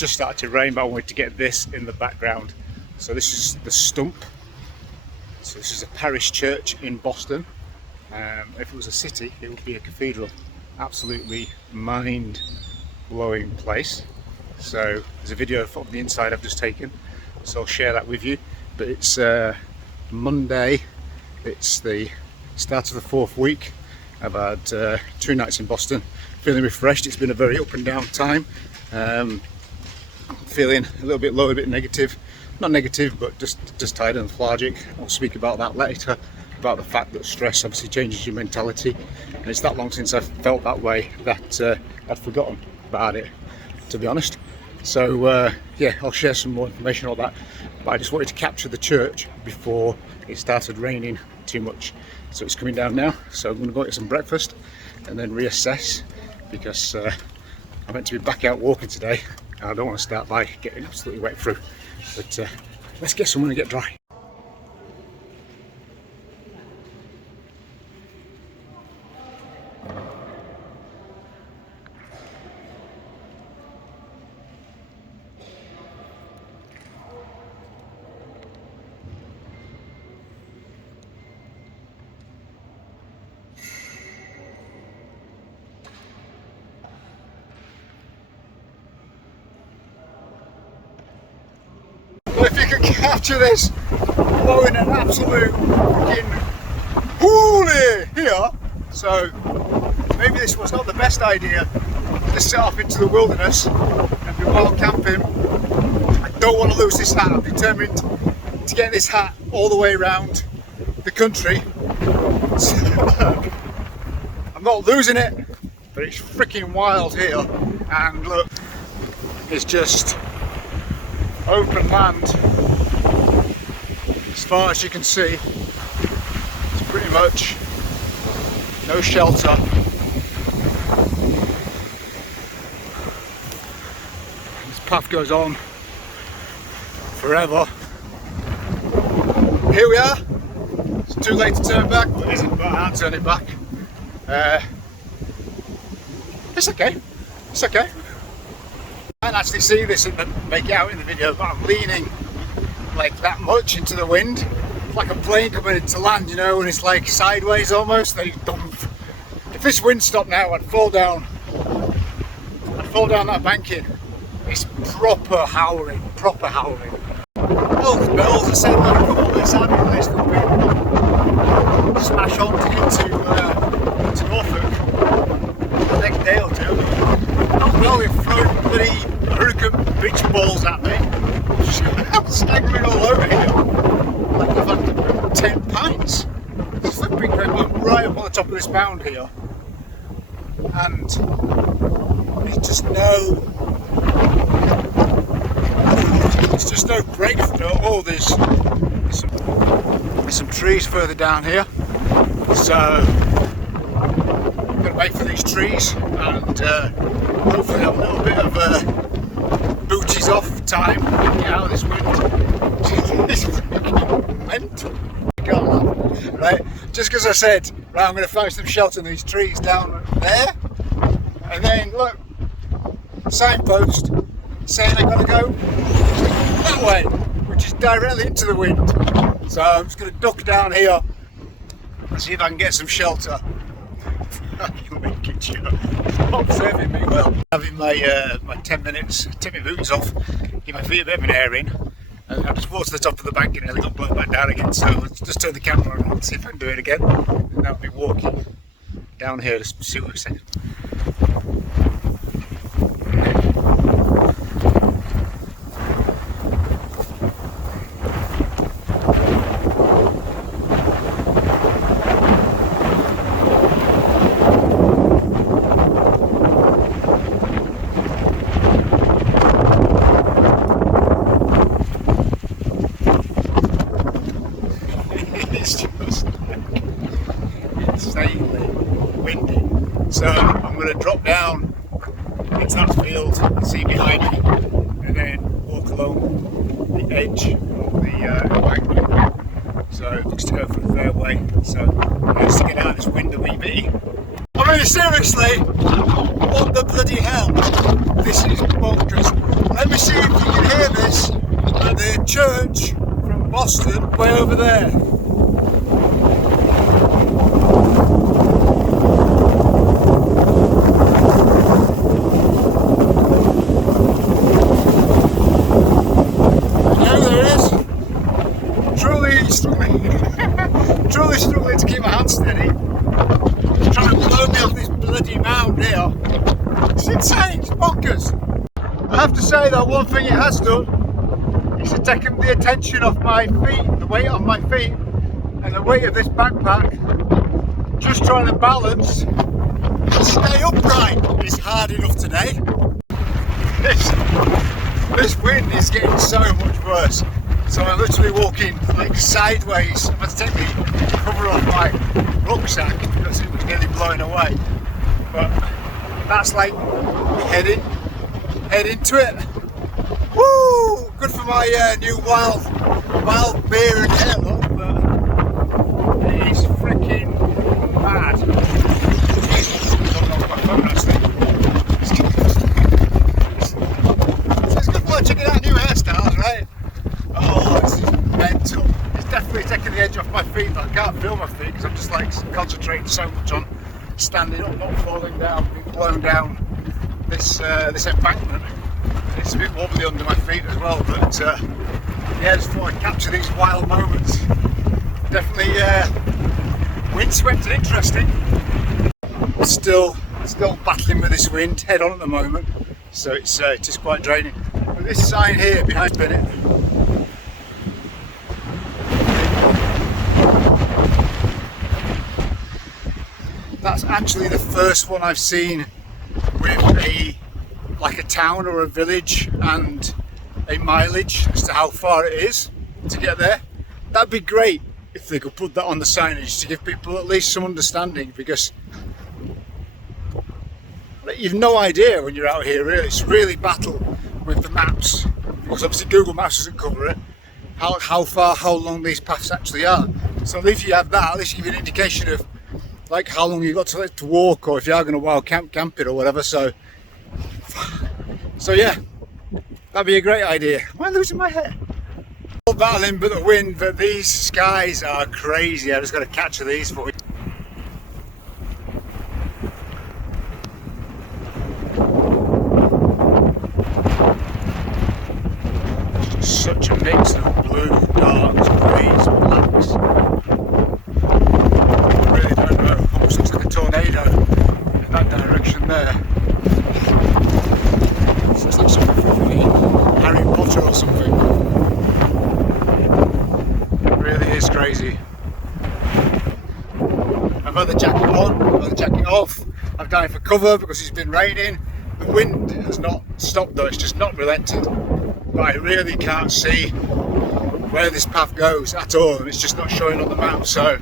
just started to rain, but I wanted to get this in the background. So this is the Stump. So this is a parish church in Boston. If it was a city, it would be a cathedral. Absolutely mind-blowing place. So there's a video from the inside I've just taken, so I'll share that with you. But it's Monday, it's the start of the 4th week. I've had 2 nights in Boston, feeling refreshed. It's been a very up and down time. Feeling a little bit low, a bit negative. Not negative, but just tired and lethargic. I'll speak about that later, about the fact that stress obviously changes your mentality. And it's that long since I've felt that way that I'd forgotten about it, to be honest. So yeah, I'll share some more information on that. But I just wanted to capture the church before it started raining too much. So it's coming down now, so I'm going to go get some breakfast and then reassess, because I'm meant to be back out walking today and I don't want to start by getting absolutely wet through. But let's get somewhere and get dry. Well, if you could capture this blowing an absolute fucking hoolie here, so maybe this was not the best idea to set off into the wilderness and be wild camping. I don't want to lose this hat. I'm determined to get this hat all the way around the country. So, I'm not losing it, but it's freaking wild here. And look, it's just open land as far as you can see. It's pretty much no shelter. This path goes on forever. Here we are. It's too late to turn back, but it isn't, but I can't turn it back. It's okay. It's okay. I can't actually see this and make it out in the video, but I'm leaning like that much into the wind. It's like a plane coming into land, you know, and it's like sideways almost. If this wind stopped now, I'd fall down. I'd fall down that banking. It's proper howling, proper howling. Bells are saying like all this ambulance that we smash on to get to Norfolk the next day or two. Well, they've thrown bloody hurricane beach balls at me. I'm staggering all over here. Like I've had 10 pints. It's flipping great. I'm right up on the top of this mound here. And it's just no break. Oh, there's some trees further down here. So I'm going to wait for these trees and hopefully have a little bit of booties off time and get out of this wind. It's freaking mental. I can't laugh. Right? Just because I said, right, I'm going to find some shelter in these trees down there, and then look, signpost saying I gotta go that way, which is directly into the wind. So I'm just going to duck down here and see if I can get some shelter. Stop serving me well. Having my 10 minutes, take my boots off, give my feet a bit of an airing, and I just walked to the top of the bank and nearly got blown back down again. So let's just turn the camera on and see if I can do it again. And I'll be walking down here to see what we're saying. So I'm going to drop down into that field and see behind me, and then walk along the edge of the bank. So it looks to go for a fair way. So just to get out of this wind a wee bit. I mean, seriously, what the bloody hell? This is bonkers. Let me see if you can hear this at the church from Boston, way over there. Truly struggling to keep my hand steady. It's trying to blow me off this bloody mound here. It's insane, it's bonkers. I have to say though, one thing it has done is to take the attention off my feet, the weight on my feet, and the weight of this backpack. Just trying to balance and stay upright is hard enough today. This wind is getting so much worse. So I'm literally walking like sideways. I'm going to take the cover off my rucksack because it was nearly blowing away. But that's like head into it. Woo! Good for my new wild beer and hair look, but it is freaking mad. Jesus, I don't know my phone actually. It's good for checking out new hairstyles, right? Oh, it's mental. It's definitely taking the edge off my feet, but I can't feel my feet because I'm just like concentrating so much on standing up, not falling down, being blown down this embankment. It's a bit wobbly under my feet as well, but yeah, just thought I'd capture these wild moments. Definitely windswept and interesting. Still battling with this wind head on at the moment, so it is quite draining. But this sign here behind Bennett. That's actually the first one I've seen with a town or a village and a mileage as to how far it is to get there. That'd be great if they could put that on the signage to give people at least some understanding, because you've no idea when you're out here really. It's really battle with the maps, because obviously Google Maps doesn't cover it, how far, how long these paths actually are. So if you have that, at least give you an indication of like how long you've got to walk, or if you are going to wild camp it or whatever. So yeah, that'd be a great idea. Am I losing my hair? All battling but the wind, but these skies are crazy. I just got to capture these for you. Just such a mix of blue, darks, greys, blacks. I really don't know. Almost looks like a tornado in that direction there. It looks like something from Harry Potter or something. It really is crazy. I've had the jacket on, I've had the jacket off, I've dived for cover because it's been raining. The wind has not stopped though, it's just not relented. But I really can't see where this path goes at all, and it's just not showing on the map, so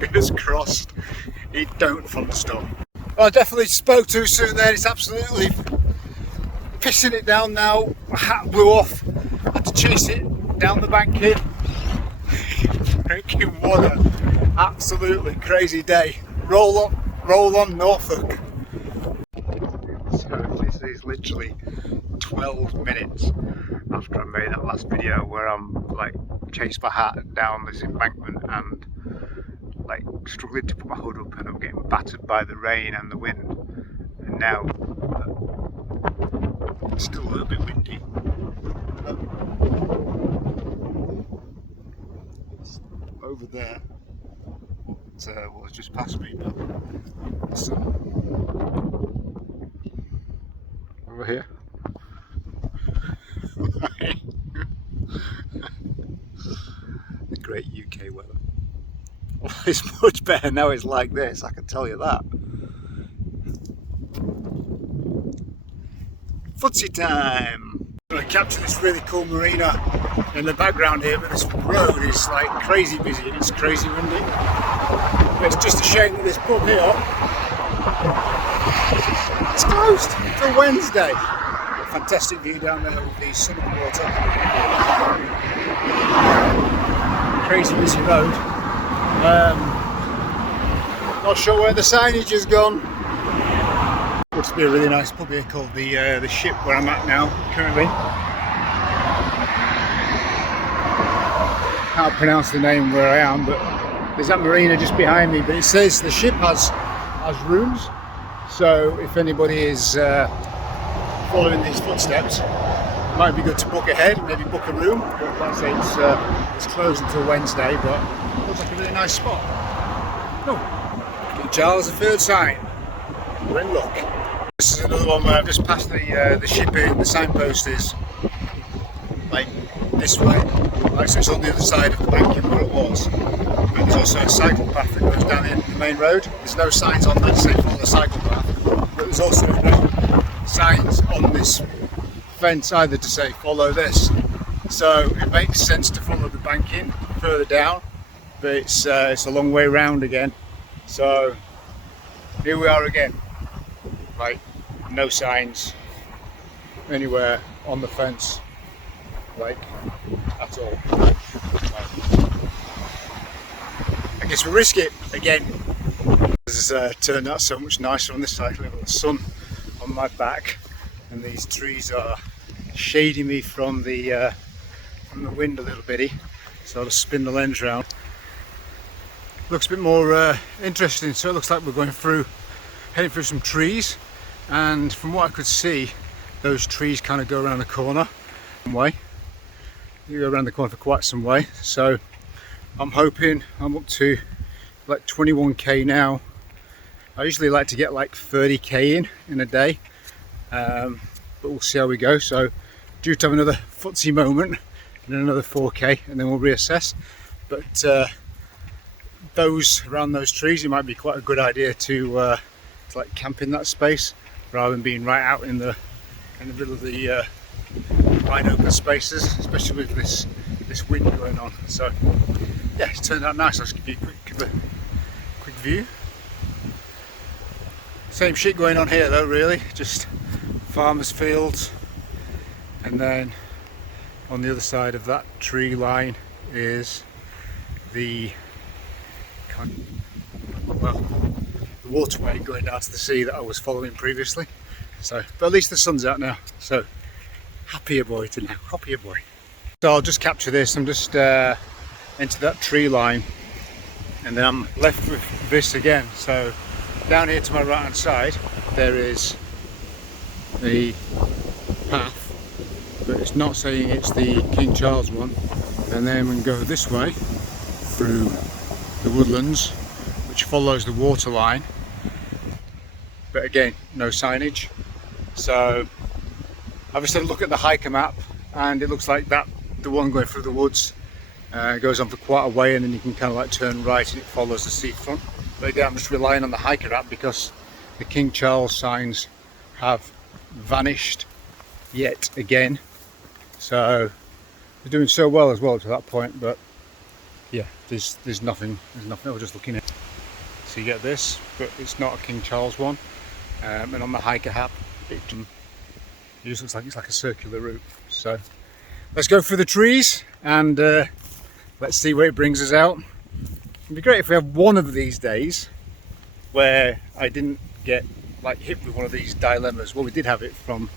fingers crossed it don't thunderstorm. Well, I definitely spoke too soon there. It's absolutely pissing it down now. My hat blew off. I had to chase it down the bank here. Drinking water. Absolutely crazy day. Roll on Norfolk. So this is literally 12 minutes after I made that last video where I'm like chased my hat down this embankment and like struggling to put my hood up, and I'm getting battered by the rain and the wind, and now it's still a little bit windy. It's over there, what was just past me, but so, over here. The great UK weather. It's much better now it's like this, I can tell you that. Footsie time! I'm going to capture this really cool marina in the background here, but this road is like crazy busy and it's crazy windy. But it's just a shame that this pub here, it's closed till Wednesday. Fantastic view down there with the sun and water. Crazy busy road. Not sure where the signage has gone. Looks to be a really nice pub here called the Ship, where I'm at now currently. Can't pronounce the name where I am, but there's that marina just behind me. But it says the Ship has rooms, so if anybody is following these footsteps, it might be good to book ahead, maybe book a room. But like I say, it's closed until Wednesday, but it looks like a really nice spot. Oh, King Charles III sign. We're in luck. This is another one where I've just passed the Ship in. The signpost is like this way, like, so it's on the other side of the banking where it was. But there's also a cycle path that goes down the main road. There's no signs on there to say follow the cycle path, but there's also no signs on this fence either to say follow this. So it makes sense to follow the banking further down, but it's a long way round again. So here we are again, like no signs anywhere on the fence, like at all. I guess we'll risk it again. This has turned out so much nicer on this side. Look at the sun on my back, and these trees are shading me from the wind a little bitty, so I'll just spin the lens round. Looks a bit more interesting. So it looks like we're heading through some trees, and from what I could see, those trees kind of go around the corner way. You go around the corner for quite some way, so I'm hoping I'm up to like 21k now. I usually like to get like 30k in a day, but we'll see how we go. So due to have another footsie moment and then another 4k, and then we'll reassess. But around those trees, it might be quite a good idea to like camp in that space rather than being right out in the middle of the wide open spaces, especially with this wind going on. So yeah, it's turned out nice. I'll just give you a quick view. Same shit going on here though, really, just farmers' fields, and then on the other side of that tree line is the waterway going down to the sea that I was following previously. So, but at least the sun's out now, so happier boy to now, happier boy. So I'll just capture this. I'm just into that tree line, and then I'm left with this again. So down here to my right hand side there is the path, but it's not saying it's the King Charles one. And then we can go this way through the woodlands, which follows the water line, but again no signage. So I've just had a look at the hiker map, and it looks like that the one going through the woods goes on for quite a way, and then you can kind of like turn right and it follows the seafront. But again, I'm just relying on the hiker app because the King Charles signs have vanished yet again. So they're doing so well as well to that point, but yeah, there's nothing. I was just looking at. So you get this, but it's not a King Charles one. And on the hiker app, it just looks like it's like a circular route. So let's go through the trees and let's see where it brings us out. It'd be great if we have one of these days where I didn't get like hit with one of these dilemmas. Well, we did have it from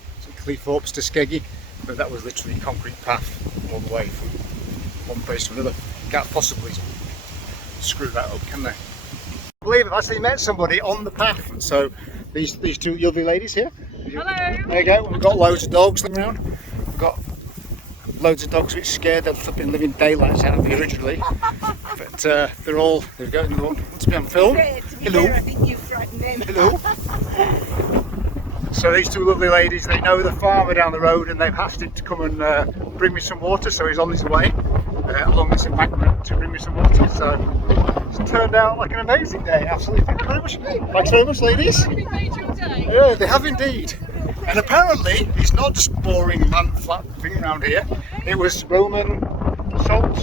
Cleethorpes to Skeggy, but that was literally a concrete path all the way from one place to another. Can't possibly screw that up, can they? I believe I've actually met somebody on the path. So these two lovely ladies here. Hello. There you go. We've got loads of dogs around. We've got loads of dogs which scared the flipping living daylights out of me originally. But they're all, there we go, they want to be on film. Hello. Fair, I think you frightened them. Hello. So these two lovely ladies, they know the farmer down the road, and they've asked him to come and bring me some water, so he's on his way along this embankment to bring me some water. So it's turned out like an amazing day, absolutely. Thank you very much. Thanks very much, ladies. Have you made your day? Yeah, they have indeed. And apparently it's not just boring man flat thing around here. It was Roman salt.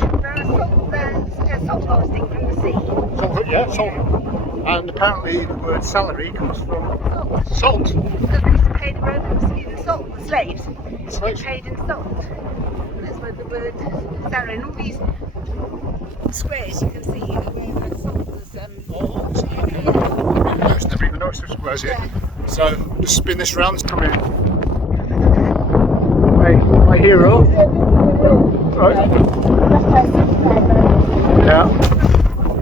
Salt harvesting from the sea. Salt, yeah, salt. And apparently the word salary comes from salt. Because they used to pay the Romans in salt, the slaves. Slaves. Paid in salt. That's where the word salary, and all these squares you can see where that salt was. Never even noticed the squares here. Yeah. So just spin this round. Come in. My hero. Right. Yeah.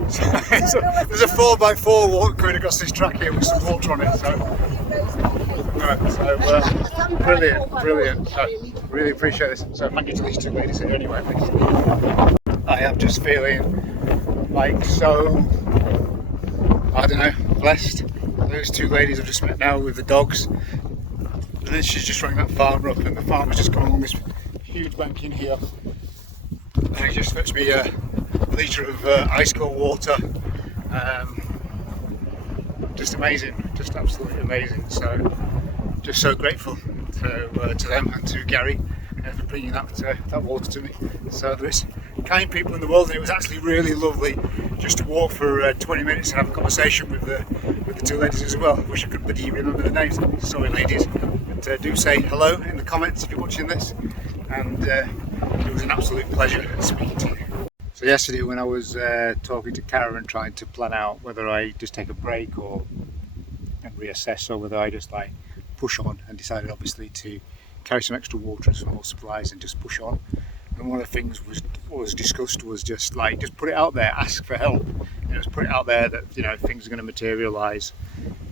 So there's a 4x4 walk going across this track here with some water on it. So, brilliant. So, really appreciate this. So thank you to these two ladies here anyway. I am just feeling like so, I don't know, blessed. Those two ladies I've just met now with the dogs. And then she's just running that farmer up, and the farmer's just coming along this huge bank in here. And he just fetched me a litre of ice cold water. Just amazing, just absolutely amazing. So, just so grateful to them and to Gary for bringing that water to me. So there's kind people in the world, and it was actually really lovely just to walk for 20 minutes and have a conversation with the two ladies as well. Wish I could bloody remember the names. Sorry, ladies. But do say hello in the comments if you're watching this. And it was an absolute pleasure speaking to you. So yesterday when I was talking to Karen and trying to plan out whether I just take a break and reassess, or whether I just like push on, and decided obviously to carry some extra water and some more supplies and just push on. And one of the things was discussed was just put it out there, ask for help. Just put it out there that things are going to materialise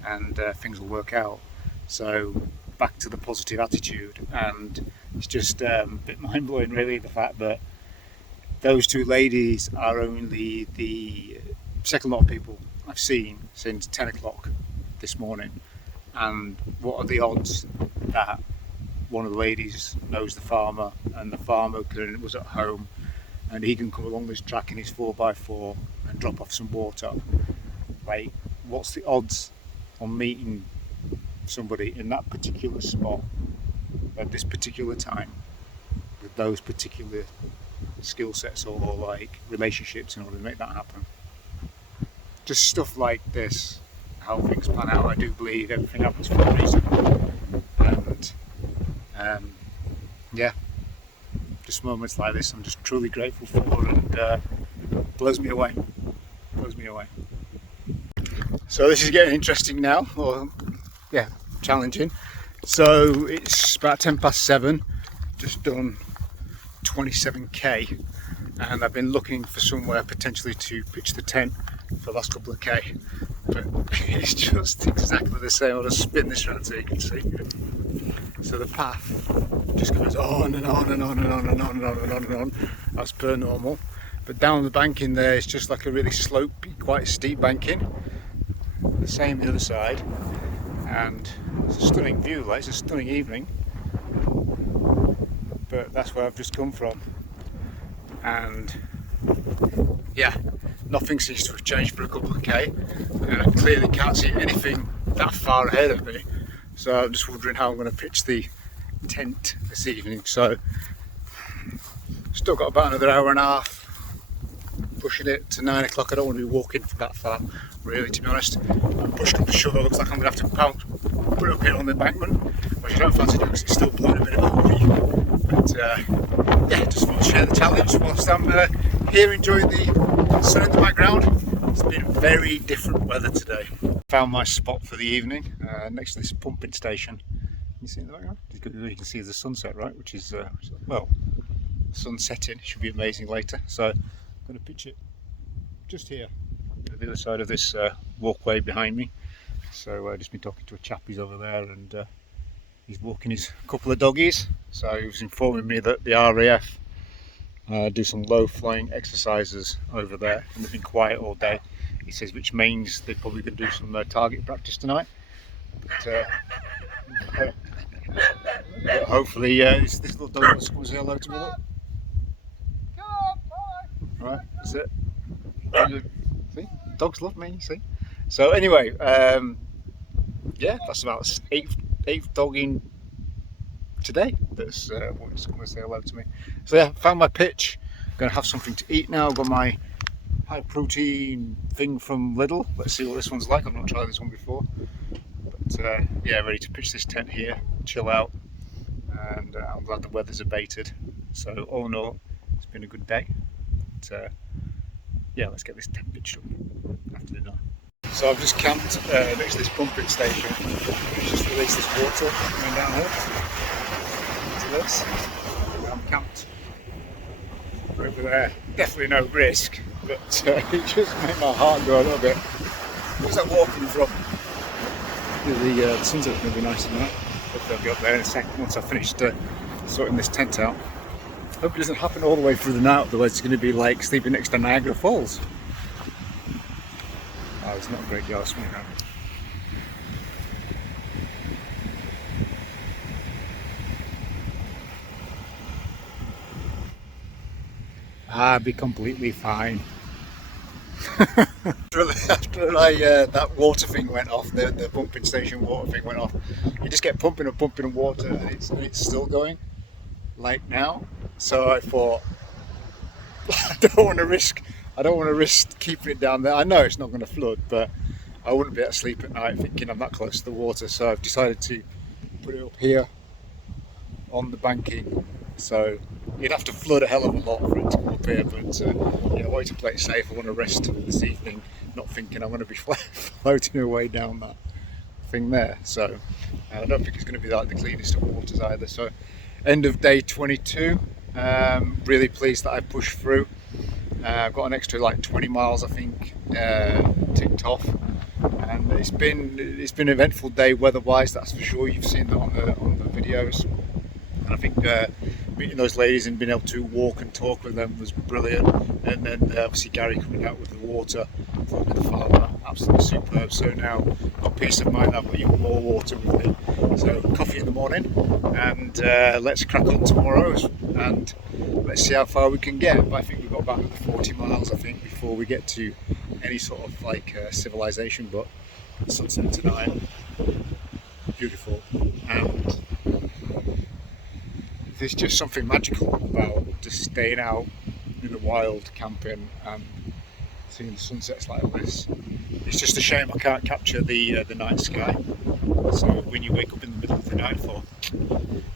and things will work out. So back to the positive attitude, and it's just a bit mind blowing really, the fact that those two ladies are only the second lot of people I've seen since 10 o'clock this morning. And what are the odds that one of the ladies knows the farmer, and the farmer was at home, and he can come along this track in his 4x4 and drop off some water? Like, what's the odds on meeting somebody in that particular spot at this particular time with those particular skill sets or like relationships in order to make that happen? Just stuff like this, how things pan out. I do believe everything happens for a reason, and yeah, just moments like this I'm just truly grateful for, and blows me away. So this is getting interesting now, or yeah, challenging. So it's about 7:10, just done 27k, and I've been looking for somewhere potentially to pitch the tent for the last couple of k, but it's just exactly the same. I'll just spin this around so you can see. So the path just goes on and on and on and on and on and on and on and on as per normal, but down the banking there it's just like a really slopey, quite steep banking. The same the other side, and it's a stunning view. Like, it's a stunning evening, but that's where I've just come from, and yeah, nothing seems to have changed for a couple of k, and I clearly can't see anything that far ahead of me. So I'm just wondering how I'm going to pitch the tent this evening. So still got about another hour and a half, pushing it to 9 o'clock. I don't want to be walking for that far, really, to be honest. Push comes to shove, it looks like I'm going to have to put it up here on the embankment, which I don't fancy doing because it's still blowing a bit of a hurry. But yeah, just want to share the challenge whilst I'm here enjoying the sun in the background. It's been very different weather today. Found my spot for the evening next to this pumping station. You see in the background? You can see the sunset, right? Which is, well, the sun's setting. It should be amazing later. So I'm going to pitch it just here, at the other side of this walkway behind me. So I've just been talking to a chap who's over there, and he's walking his couple of doggies. So he was informing me that the RAF do some low flying exercises over there, and they've been quiet all day. He says, which means they're probably going to do some target practice tonight. But hopefully this little dog wants to come and say hello to me. Look. Right, that's it. See, dogs love me, see. So anyway, yeah, that's about eighth dog in today that's wants to come and say hello to me. So yeah, found my pitch. Going to have something to eat now. I've got my high protein thing from Lidl. Let's see what this one's like. I've not tried this one before, but yeah, ready to pitch this tent here, chill out, and I'm glad the weather's abated. So all in all, it's been a good day. But, yeah, let's get this tent pitched up after dinner. So I've just camped next to this pumping station. It's just released this water coming down here to this. I'm camped over there. Definitely no risk, but it just made my heart go a little bit. What's that walking from? The sunset's going to be nice tonight. Hopefully I'll be up there in a second once I've finished sorting this tent out. Hope it doesn't happen all the way through the night, otherwise it's going to be like sleeping next to Niagara Falls. Oh, it's not a great yard swing now. I'll be completely fine. After that water thing went off, the pumping station water thing went off, you just get pumping and pumping and water, and it's still going, like now. So I thought, I don't want to risk keeping it down there. I know it's not going to flood, but I wouldn't be able to sleep at night thinking I'm that close to the water. So I've decided to put it up here on the banking. So you'd have to flood a hell of a lot for it to come up here, but yeah, I wanted to play it safe. I want to rest this evening, not thinking I'm going to be floating away down that thing there. So I don't think it's going to be like the cleanest of waters either. So end of day 22. Really pleased that I pushed through. I've got an extra like 20 miles I think ticked off, and it's been an eventful day weather-wise, that's for sure. You've seen that on the videos, and I think meeting those ladies and being able to walk and talk with them was brilliant. And then obviously Gary coming out with the water, with the farmer, absolutely superb. So now I've got peace of mind, I've got even more water with me. So coffee in the morning, and let's crack on tomorrow and let's see how far we can get. But I think we've got about another 40 miles I think before we get to any sort of like civilization. But sunset tonight, beautiful, and there's just something magical about just staying out in the wild, camping and seeing the sunsets like this. It's just a shame I can't capture the night sky. So when you wake up in the middle of the night for,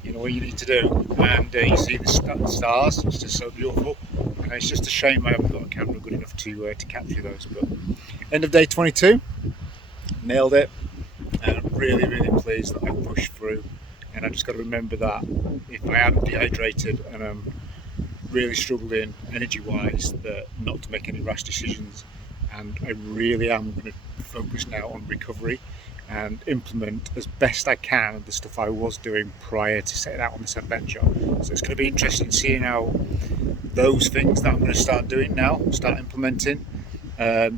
you know what you need to do, and you see the stars, it's just so beautiful. And it's just a shame I haven't got a camera good enough to capture those. But end of day 22, nailed it, and I'm really, really pleased that I pushed through. And I just got to remember that if I am dehydrated and I'm really struggling energy-wise, that not to make any rash decisions. And I really am going to focus now on recovery and implement as best I can the stuff I was doing prior to setting out on this adventure. So it's going to be interesting seeing how those things that I'm going to start doing now, start implementing,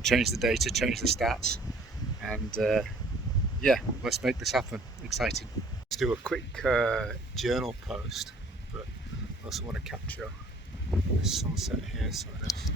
change the data, change the stats, and yeah, let's make this happen. Exciting. Let's do a quick journal post, but I also want to capture the sunset here. So this.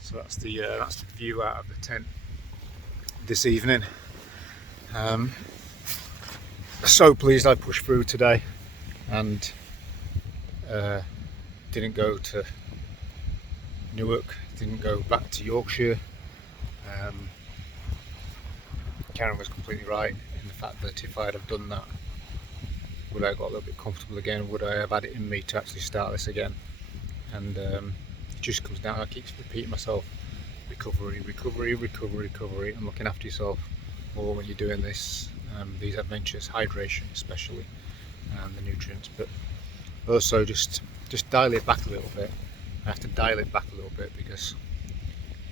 So that's the view out of the tent this evening. So pleased I pushed through today and didn't go to Newark, didn't go back to Yorkshire. Karen was completely right in the fact that if I had have done that, would I have got a little bit comfortable again? Would I have had it in me to actually start this again? And it just comes down, I keep repeating myself, recovery, recovery, recovery, recovery, and looking after yourself more when you're doing this, these adventures, hydration especially, and the nutrients, but also just dial it back a little bit. I have to dial it back a little bit because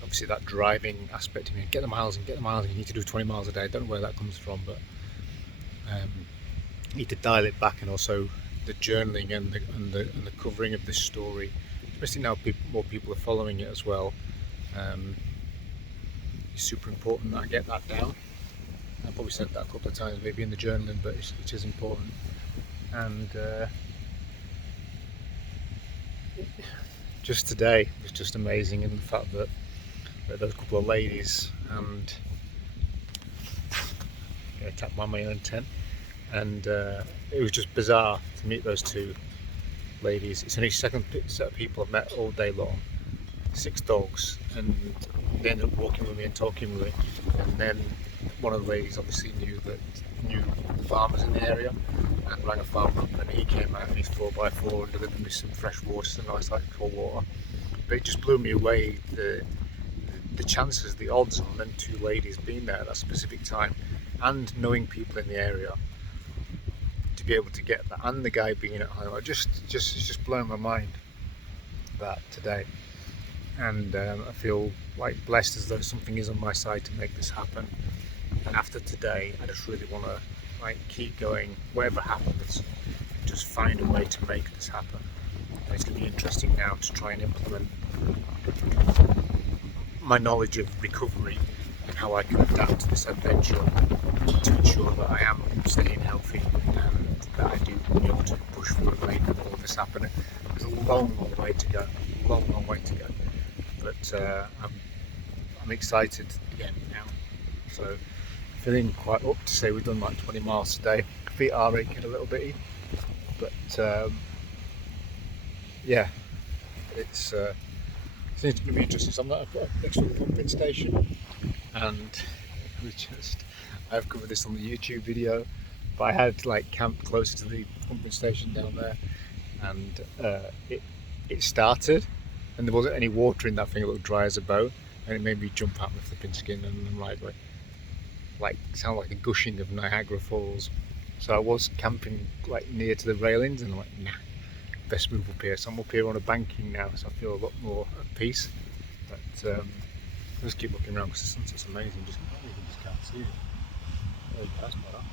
obviously that driving aspect of me, get the miles and you need to do 20 miles a day. I don't know where that comes from, but you need to dial it back, and also the journaling and the covering of this story, especially now more people are following it as well. It's super important that I get that down. I've probably said that a couple of times maybe in the journaling, but it is important. And just today was just amazing in the fact that there was a couple of ladies, and I got attacked by my own tent, and it was just bizarre to meet those two ladies. It's only the second set of people I've met all day long, 6 dogs, and they ended up walking with me and talking with me. And then one of the ladies obviously knew the farmers in the area and rang a farmer up, and he came out in his 4x4 and delivered me some fresh water, some nice like cold water. But it just blew me away, the chances, the odds on them 2 ladies being there at that specific time and knowing people in the area to be able to get that, and the guy being at home. It's just blown my mind that today. And I feel like blessed, as though something is on my side to make this happen. And after today, I just really want to like keep going, whatever happens, just find a way to make this happen. And it's going to be interesting now to try and implement my knowledge of recovery and how I can adapt to this adventure to ensure that I am staying healthy and that I do be able to push through and make all of this happen. There's a long way to go, long way to go. But I'm excited again now. So feeling quite up to say we've done like 20 miles today. Feet are aching a little bit, but yeah, it's seems to be interesting. So I'm next to the pumping station, and I've covered this on the YouTube video, but I had like camped closer to the pumping station down there, and it started, and there wasn't any water in that thing. It looked dry as a bone, and it made me jump out my flipping skin, and I'm like sound like the gushing of Niagara Falls. So I was camping like near to the railings, and I'm like, nah, best move up here. So I'm up here on a banking now, so I feel a lot more at peace. But I'll just keep looking around because the sunset's amazing. You just can't see it. There you go, that's better.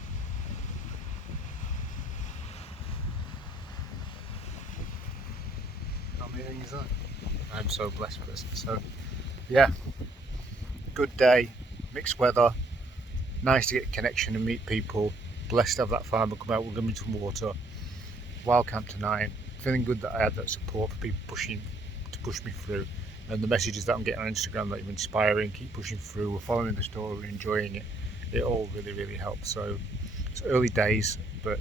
How amazing is that? I'm so blessed with this. So yeah, good day, mixed weather, nice to get a connection and meet people. Blessed to have that farmer come out, we'll give me some water. Wild camp tonight. Feeling good that I had that support for people pushing to push me through, and the messages that I'm getting on Instagram that are inspiring, keep pushing through, we're following the story, we're enjoying it. It all really helps. So it's early days, but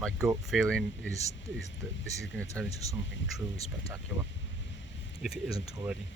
my gut feeling is that this is going to turn into something truly spectacular, if it isn't already.